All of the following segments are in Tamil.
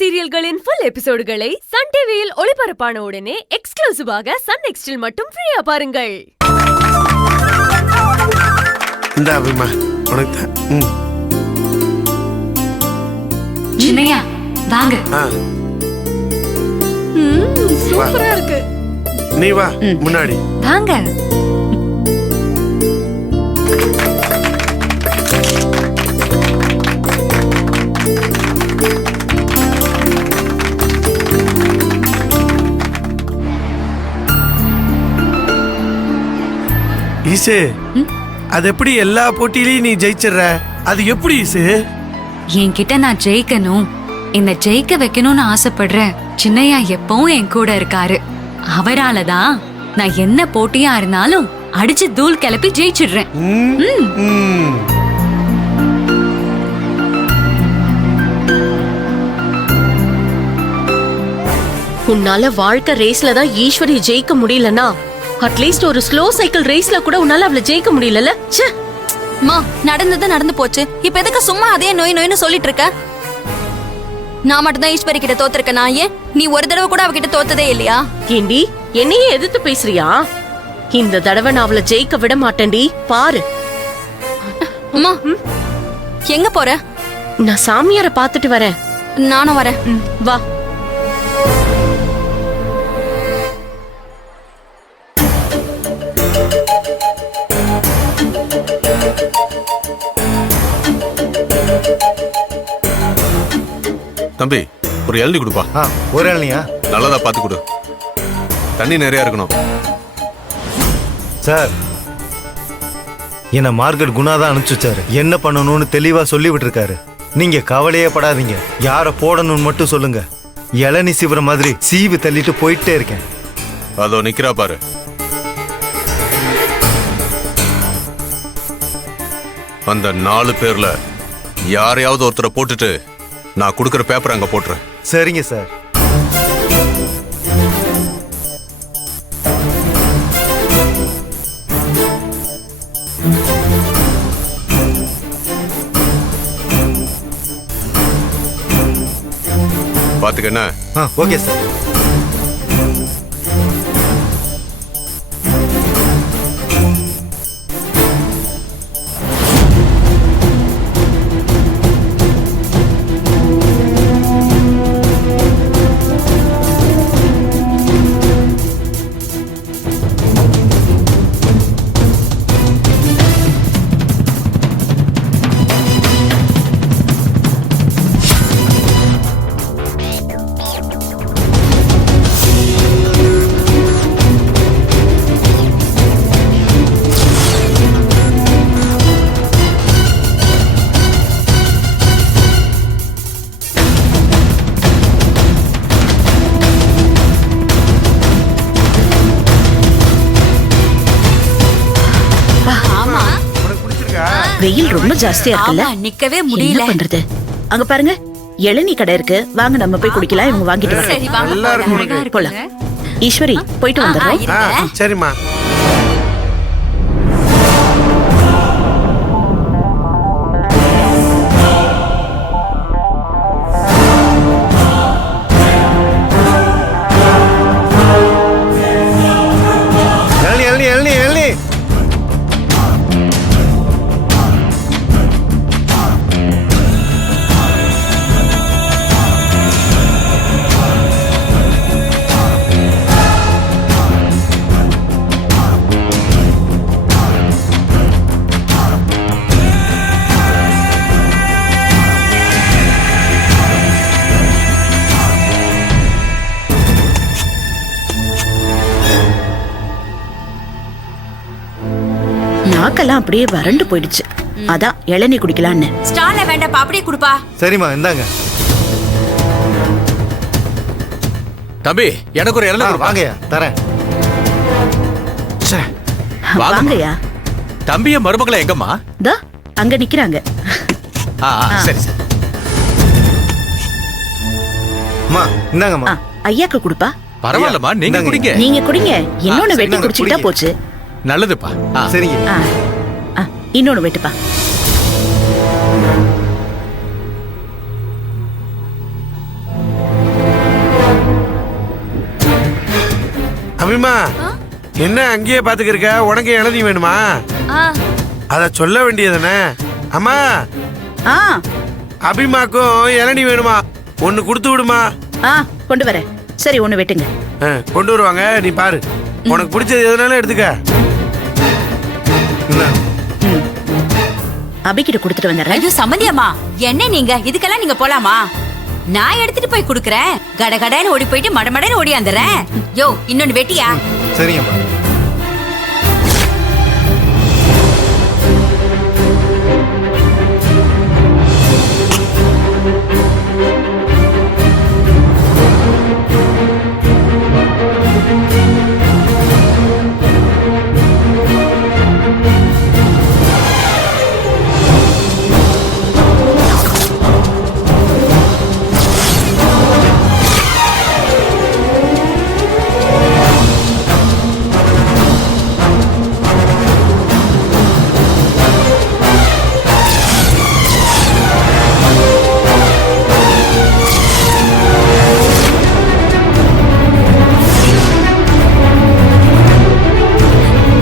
சீரியல்களின் ஃபுல் எபிசோடுகளை சன் டிவியில் ஒளிபரப்பான உடனே எக்ஸ்க்ளூசிவாக சன் நெக்ஸ்டில் மட்டும் ஃப்ரீயா பாருங்கள். இந்த அபிமா உனக்கு சின்னையா வாங்க. சூப்பரா இருக்கு. நீ வா முன்னாடி வாங்க. ஈசு, அது எப்படி எல்லா போட்டியிலையும் நீ ஜெயிச்சிடுற? அது எப்படி ஈசு? என்கிட்ட நான் ஜெயிக்கணும், இந்த ஜெயிக்க வைக்கணும்னு ஆசைப்படுற சின்னையா எப்பவும் என் கூட இருக்காரு. அவராலதான் நான் என்ன போட்டியா இருந்தாலும் அடிச்சு தூள் கிளப்பி ஜெயிச்சிடுறேன். உன்னால வாழ்க்கை ரேஸ்ல தான் ஈஸ்வரி ஜெயிக்க முடியலனா அட்லீஸ்ட் ஒரு ஸ்லோ சைக்கிள் ரேஸ்ல கூட உன்னால அவளை ஜெயிக்க முடியல. மா, நடந்தது நடந்து போச்சு. இப்ப எதுக்கு சும்மா அதே நோய் நோய்னு சொல்லிட்டு இருக்க? நான் மட்டும் தான் ஈஸ்வரி கிட்ட தோத்துருக்க. நான் ஏன் நீ ஒரு தடவை கூட அவகிட்ட தோத்ததே இல்லையா? ஏண்டி என்னையே எதிர்த்து பேசுறியா? இந்த தடவை நான் அவளை ஜெயிக்க விட மாட்டேன்டி, பாரு. அம்மா, எங்க போற? நான் சாமியார பாத்துட்டு வரேன். நானும் வரேன். வா. தம்பி, ஒரு இளநீ கொடுப்பா. ஒரு இளநியா? நல்லதா பார்த்து கொடு. தண்ணி நிறைய இருக்கணும். சார், என்ன மார்க்கெட் குணாதான் அனுப்பிச்சு வச்சாரு. என்ன பண்ணணும்னு தெளிவா சொல்லி விட்டுருக்காரு. நீங்க கவலையே படாதீங்க. யார போடணும்னு மட்டும் சொல்லுங்க. இளநீ சீவுற மாதிரி சீவு தள்ளிட்டு போயிட்டே இருக்கேன். அதோ நிக்கிறா பாரு. அந்த 4 பேர்ல யாரையாவது ஒருத்தரை போட்டுட்டு நான் கொடுக்கற பேப்பர் அங்க போட்டுறேன். சரிங்க சார். பாத்துக்கண்ணா. Okay sir. வெயில் ரொம்ப ஜாஸ்தியா இருக்குல்ல, நிக்கவே என்ன முடியல. பண்றது? அங்க பாருங்க, இளநீ கடை இருக்கு, வாங்க நம்ம போய் குடிக்கலாம். இவங்க வாங்கிட்டு சரி, வாங்க. வர போலாம். ஈஸ்வரி, போயிட்டு வந்துடுறோம். சரிம்மா. நாக்கெல்லாம் அப்படியே வறண்டு போயிடுச்சு. அதான் இளநீ குடிக்கலான்னு. ஸ்டால்ல வேண்டாம், அப்படியே குடுப்பா. சரிம்மா, இந்தாங்க. தம்பி, எனக்கு ஒரு இளநீ கொடுப்பா. வாங்கயா, தரேன். வாங்கயா. தம்பிய மருமகளை எங்கம்மா? தா அங்க நிக்கிறாங்க. சரி சரி. அம்மா, இந்தாங்கம்மா. ஐயாக்கு கொடுப்பா. பரவாயில்லம்மா, நீங்க குடிங்க. நீங்க குடிங்க. இன்னொன்னு வெட்டி குடிச்சிட்டா போச்சு. நல்லதுப்பா. சரிங்க. இன்னொன்னு வெட்டுப்பா. அபிமா என்ன அங்கேயே பாத்துக்கிருக்க? உனக்கு இளநீ வேணுமா? அத சொல்ல வேண்டியதுதானே. அம்மா ஆ அபிமாக்கும் இளநீ வேணுமா? ஒன்னு கொடுத்து விடுமா. ஆ கொண்டு வரேன். சரி ஒண்ணு வெட்டுங்க. கொண்டு வருவாங்க, நீ பாரு. உனக்கு பிடிச்சது எதுனாலும் எடுத்துக்க. அபிகிட்ட கொடுத்துட்டு வந்துடுறேன். ஐயோ சம்மந்தியம்மா, என்ன நீங்க இதுக்கெல்லாம் நீங்க போலாமா? நான் எடுத்துட்டு போய் குடுக்கறேன். கடகடன்னு ஓடி போயிட்டு மடமடன்னு ஓடி வந்துடுறேன். யோ இன்னொன்னு வெட்டியா? சரிங்கம்மா.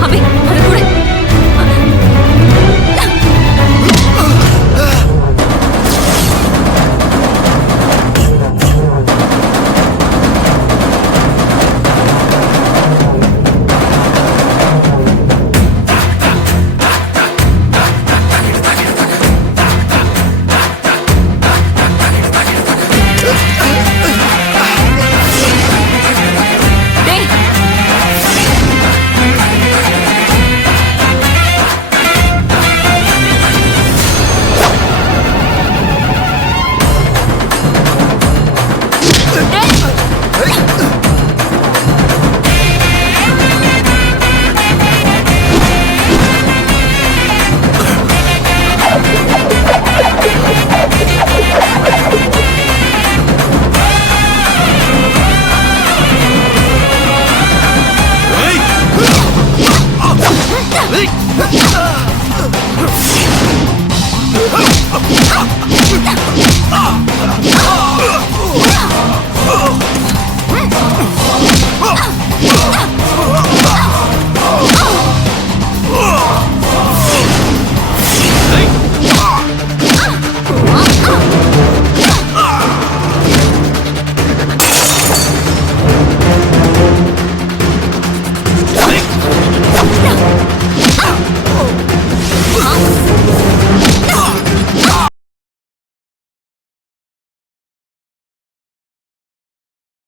அபி அது கூட டேய்